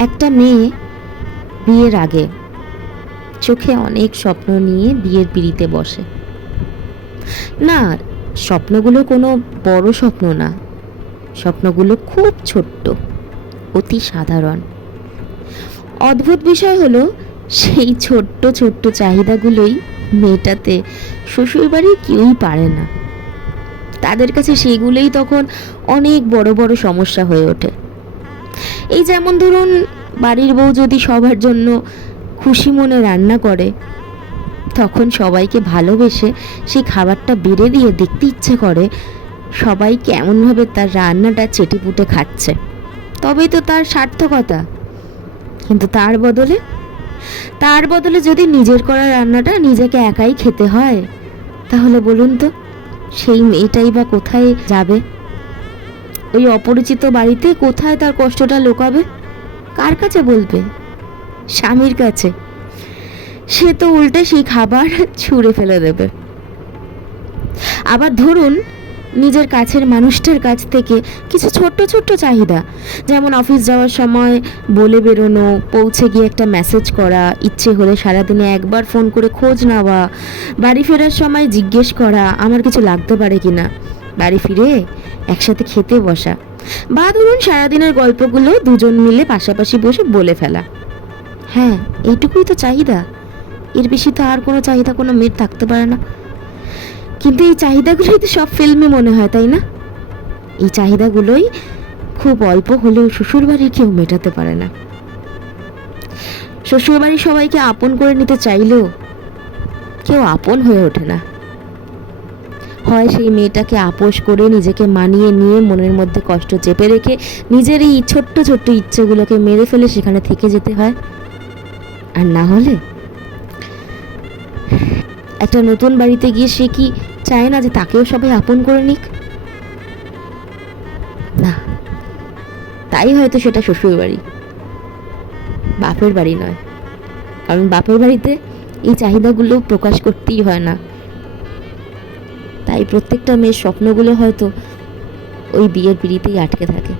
একটা মেয়ে বিয়ের আগে চোখে অনেক স্বপ্ন নিয়ে বিয়ের পিড়িতে বসে। না, স্বপ্নগুলো কোনো বড় স্বপ্ন না। স্বপ্নগুলো খুব ছোট্ট, অতি সাধারণ। অদ্ভুত বিষয় হলো, সেই ছোট্ট ছোট্ট চাহিদাগুলোই মেয়েটাতে শ্বশুরবাড়ি কেউই পারে না। তাদের কাছে সেগুলোই তখন অনেক বড় বড় সমস্যা হয়ে ওঠে। এই যেমন ধরুন বাড়ির বউ যদি সবার জন্য খুশি মনে রান্না করে, তখন সবাইকে ভালোবেসে সেই খাবারটা বেড়ে দিয়ে দেখতে ইচ্ছে করে সবাই কেমনভাবে তার রান্নাটা চেটেপুটে খাচ্ছে। তবেই তো তার সার্থকতা। কিন্তু তার বদলে তার বদলে যদি নিজের করা রান্নাটা নিজেকে একাই খেতে হয়, তাহলে বলুন তো সেই মেয়েটাই বা কোথায় যাবে? ওই অপরিচিত বাড়িতে কোথায় তার কষ্টটা লোকাবে? কার কাছে বলবে? স্বামীর কাছে। সে তো উল্টে সেই খাবার ছুঁড়ে ফেলে দেবে। আবার ধরুন, নিজের কাছের মানুষটার কাছ থেকে কিছু ছোট্ট ছোট্ট চাহিদা, যেমন অফিস যাওয়ার সময় বলে বেরোনো, পৌঁছে গিয়ে একটা মেসেজ করা, ইচ্ছে হলে সারাদিনে একবার ফোন করে খোঁজ নেওয়া, বাড়ি ফেরার সময় জিজ্ঞেস করা, আমার কিছু লাগতে পারে কি না বাড়ি ফিরে একসাথে খেতে বসা। বা ধরুন সারাদিনের গল্পগুলো দুজন মিলে পাশাপাশি বসে বলে ফেলা। হ্যাঁ এইটুকুই তো চাহিদা। এর বেশি তো আর কোনো চাহিদা, কোনো মেয়ের থাকতে পারে না। কিন্তু এই চাহিদাগুলোই তো সব ফিল্মে মনে হয়, তাই না? এই চাহিদাগুলোই খুব অল্প হলেও শ্বশুরবাড়ির কেউ মেটাতে পারে না। শ্বশুরবাড়ির সবাইকে আপন করে নিতে চাইলেও কেউ আপন হয়ে ওঠে না। হয় সেই মেয়েটাকে আপোষ করে নিজেকে মানিয়ে নিয়ে মনের মধ্যে কষ্ট চেপে রেখে নিজের এই ছোট্ট ছোট্ট ইচ্ছেগুলোকে মেরে ফেলে সেখানে থেকে যেতে হয়। আর না হলে? একটা নতুন বাড়িতে গিয়ে সে কি চায় না যে তাকেও সবাই আপন করে নিক? না, তাই হয়তো সেটা শ্বশুর বাড়ি। বাপের বাড়ি নয়। কারণ বাপের বাড়িতে এই চাহিদাগুলো প্রকাশ করতেই হয় না। তাই প্রত্যেকটা মেয়ের স্বপ্নগুলো হয়তো ওই বিয়ের পিড়িতেই আটকে থাকে।